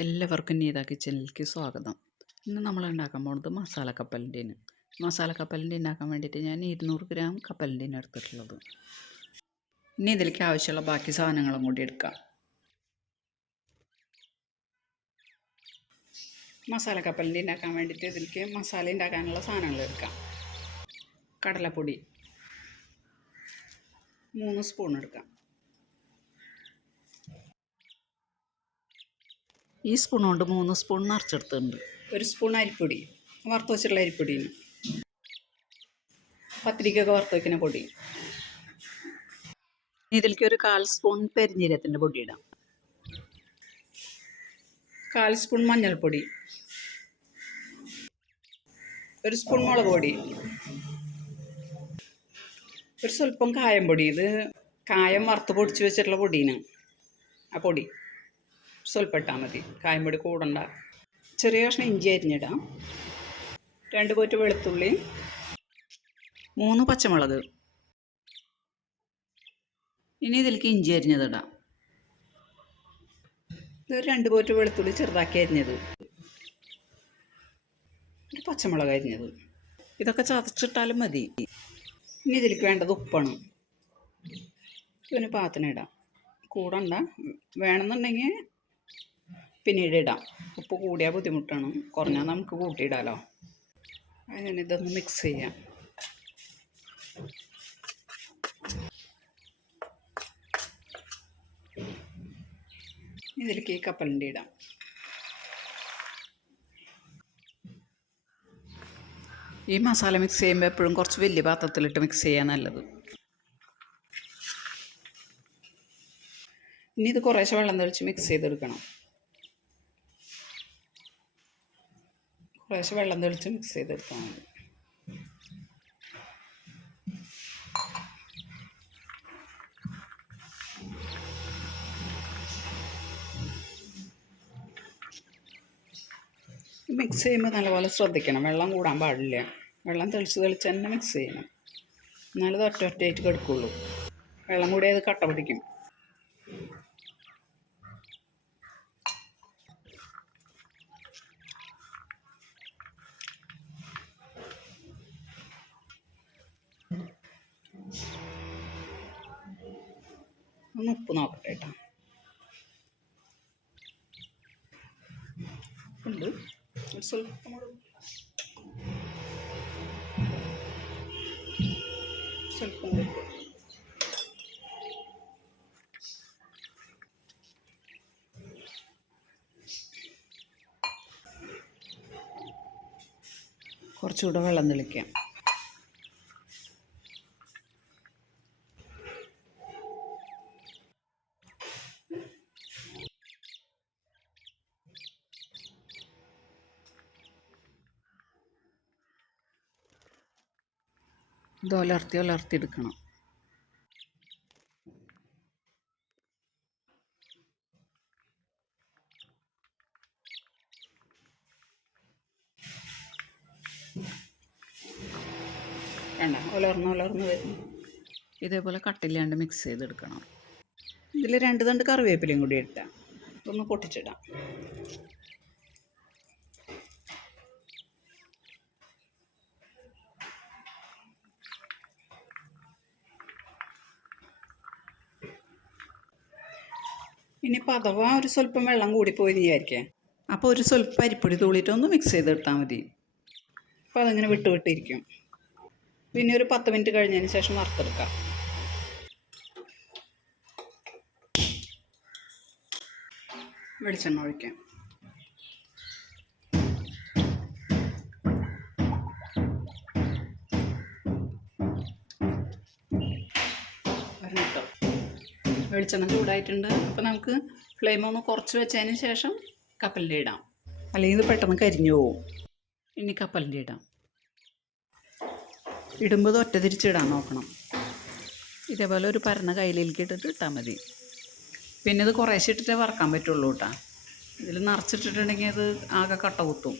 എല്ലാവർക്കും നീത കിച്ചണിലേക്ക് സ്വാഗതം. ഇന്ന് നമ്മൾ ഉണ്ടാക്കാൻ പോകുന്നത് മസാല കപ്പലണ്ടിയാണ്. മസാല കപ്പലണ്ടി ഉണ്ടാക്കാൻ വേണ്ടിയിട്ട് ഞാൻ 200 ഗ്രാം കപ്പലണ്ടിയാണ് എടുത്തിട്ടുള്ളത്. ഇനി ഇതിലേക്ക് ആവശ്യമുള്ള ബാക്കി സാധനങ്ങളും കൂടി എടുക്കാം. മസാല കപ്പലണ്ടി ഉണ്ടാക്കാൻ വേണ്ടിയിട്ട് ഇതിലേക്ക് മസാല ഉണ്ടാക്കാനുള്ള സാധനങ്ങൾ എടുക്കാം. കടലപ്പൊടി 3 സ്പൂൺ എടുക്കാം. ഈ സ്പൂൺ കൊണ്ട് 3 സ്പൂൺ നിറച്ചെടുത്തിട്ടുണ്ട്. 1 സ്പൂൺ അരിപ്പൊടി, വറുത്ത് വെച്ചിട്ടുള്ള അരിപ്പൊടിയാണ്. പത്തിരിക്കൊക്കെ വറുത്ത് വയ്ക്കുന്ന പൊടി. ഇതിലേക്ക് ഒരു 1/4 സ്പൂൺ പെരിഞ്ജീരകത്തിൻ്റെ പൊടി ഇടാം. 1/4 സ്പൂൺ മഞ്ഞൾപ്പൊടി, 1 സ്പൂൺ മുളക് പൊടി, ഒരു സ്വല്പം കായം പൊടി. ഇത് കായം വറുത്ത് പൊടിച്ച് വെച്ചിട്ടുള്ള പൊടിയാണ്. ആ പൊടി സ്വല്പം ഇട്ടാൽ മതി, കായം പൊടി കൂടണ്ട. ചെറിയ കഷ്ണം ഇഞ്ചി അരിഞ്ഞിടാം. 2 പോറ്റ് വെളുത്തുള്ളി, 3 പച്ചമുളക്. ഇനി ഇതിലേക്ക് ഇഞ്ചി അരിഞ്ഞതിടാം. ഇതൊരു 2 പോറ്റ് വെളുത്തുള്ളി ചെറുതാക്കി അരിഞ്ഞത്, ഒരു പച്ചമുളക് അരിഞ്ഞത്. ഇതൊക്കെ ചതച്ചിട്ടാലും മതി. ഇനി ഇതിലേക്ക് വേണ്ടത് ഉപ്പാണ്. ഇതിന് പാകത്തിനിടാം. കൂടണ്ട, വേണമെന്നുണ്ടെങ്കിൽ പിന്നീട് ഇടാം. ഉപ്പ് കൂടിയാൽ ബുദ്ധിമുട്ടാണ്, കുറഞ്ഞാൽ നമുക്ക് കൂട്ടിയിടാമല്ലോ. അങ്ങനെ ഇതൊന്ന് മിക്സ് ചെയ്യാം. ഇതിലേക്ക് ഈ കപ്പലണ്ടി ഇടാം. ഈ മസാല മിക്സ് ചെയ്യുമ്പോൾ എപ്പോഴും കുറച്ച് വലിയ പാത്രത്തിലിട്ട് മിക്സ് ചെയ്യാൻ നല്ലത്. ഇനി ഇത് കുറേശ്ശെ വെള്ളം തെളിച്ച് മിക്സ് ചെയ്തെടുക്കണം. കുറേശ്ശെ വെള്ളം തെളിച്ച് മിക്സ് ചെയ്തെടുത്താൽ മതി. മിക്സ് ചെയ്യുമ്പോൾ നല്ലപോലെ ശ്രദ്ധിക്കണം, വെള്ളം കൂടാൻ പാടില്ല. വെള്ളം തെളിച്ച് തന്നെ മിക്സ് ചെയ്യണം, എന്നാലും ഇത് ഒറ്റയായിട്ട് കിടക്കുള്ളൂ. വെള്ളം കൂടി അത് കട്ട പിടിക്കും. ഒന്ന് ഉപ്പ് നോക്കട്ടെ കേട്ടോ. ഉണ്ട്, ഒരു സ്വല്പം ഉപ്പ്. കുറച്ചുകൂടെ വെള്ളം തെളിക്കാം. ഇത് ഉലർത്തിയെടുക്കണം. വേണ്ട, ഉലർന്ന് വരുന്നു. ഇതേപോലെ കട്ടില്ലാണ്ട് മിക്സ് ചെയ്തെടുക്കണം. ഇതിൽ 2 തണ്ട് കറിവേപ്പിലയും കൂടി ഇട്ടാൽ ഒന്ന് പൊട്ടിച്ചിടാം. ഇനിയിപ്പോൾ അഥവാ ഒരു സ്വല്പം വെള്ളം കൂടിപ്പോയി വിചാരിക്കാം, അപ്പോൾ ഒരു സ്വല്പം അരിപ്പൊടി തൂളിയിട്ടൊന്ന് മിക്സ് ചെയ്തെടുത്താൽ മതി. അപ്പോൾ അതങ്ങനെ വിട്ടിരിക്കും. പിന്നെ ഒരു 10 മിനിറ്റ് കഴിഞ്ഞതിന് ശേഷം വറുത്തെടുക്കാം. വെളിച്ചെണ്ണ ഒഴിക്കാം. വെളിച്ചെണ്ണ ചൂടായിട്ടുണ്ട്. അപ്പോൾ നമുക്ക് ഫ്ലെയിം ഒന്ന് കുറച്ച് വെച്ചതിന് ശേഷം കപ്പലണ്ടി ഇടാം, അല്ലെങ്കിൽ ഇത് പെട്ടെന്ന് കരിഞ്ഞു പോവും. ഇനി കപ്പലണ്ടി ഇടാം. ഇടുമ്പോൾ ഒറ്റ തിരിച്ചിടാൻ നോക്കണം. ഇതേപോലെ ഒരു പരന്ന കയ്യിലേക്ക് ഇട്ടിട്ട് ഇട്ടാൽ മതി. പിന്നെ ഇത് കുറേശ്ശെ ഇട്ടിട്ടേ വറക്കാൻ പറ്റുള്ളൂ കേട്ടോ. ഇതിൽ നിറച്ചിട്ടിട്ടുണ്ടെങ്കിൽ അത് ആകെ കട്ട കുത്തും.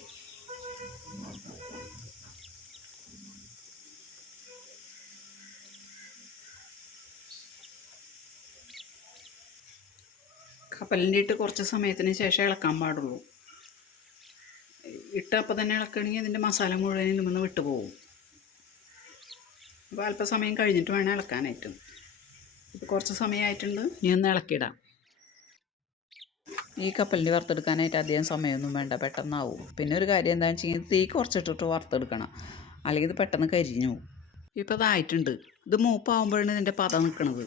കപ്പലിൻ്റെ ഇട്ട് കുറച്ച് സമയത്തിന് ശേഷം ഇളക്കാൻ പാടുള്ളൂ. ഇട്ട് അപ്പം തന്നെ ഇളക്കണമെങ്കിൽ അതിൻ്റെ മസാല മുഴുവൻ ഇതിൽ നിന്ന് വിട്ടു പോകും. അപ്പോൾ അല്പസമയം കഴിഞ്ഞിട്ട് വേണം ഇളക്കാനായിട്ട്. ഇപ്പോൾ കുറച്ച് സമയമായിട്ടുണ്ട്, ഇനി ഒന്ന് ഇളക്കിയിടാം. ഈ കപ്പലിൻ്റെ വറുത്തെടുക്കാനായിട്ട് അധികം സമയമൊന്നും വേണ്ട, പെട്ടെന്നാവും. പിന്നെ ഒരു കാര്യം എന്താണെന്ന് വെച്ച് കഴിഞ്ഞാൽ തീ കുറച്ചിട്ടിട്ട് വറുത്തെടുക്കണം, അല്ലെങ്കിൽ ഇത് പെട്ടെന്ന് കരിഞ്ഞു പോകും. ഇപ്പോൾ ഇതായിട്ടുണ്ട്. ഇത് മൂപ്പാകുമ്പോഴാണ് ഇതിൻ്റെ പത നിൽക്കുന്നത്.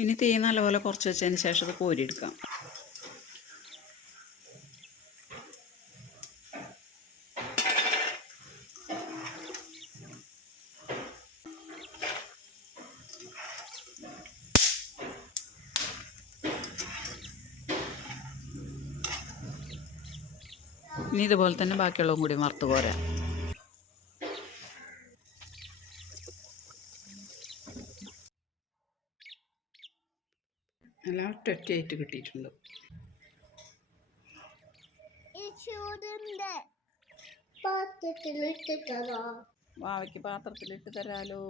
ഇനി തീ നല്ലപോലെ കുറച്ച് വെച്ചതിന് ശേഷം ഇത് കോരിയെടുക്കാം. ഇനി ഇതുപോലെ തന്നെ ബാക്കിയുള്ളതും കൂടി വറുത്ത് കോരാം. എല്ലാം ഒറ്റയായിട്ട് കിട്ടിയിട്ടുണ്ട്. വാവയ്ക്ക് പാത്രത്തിലിട്ട് തരാലോ.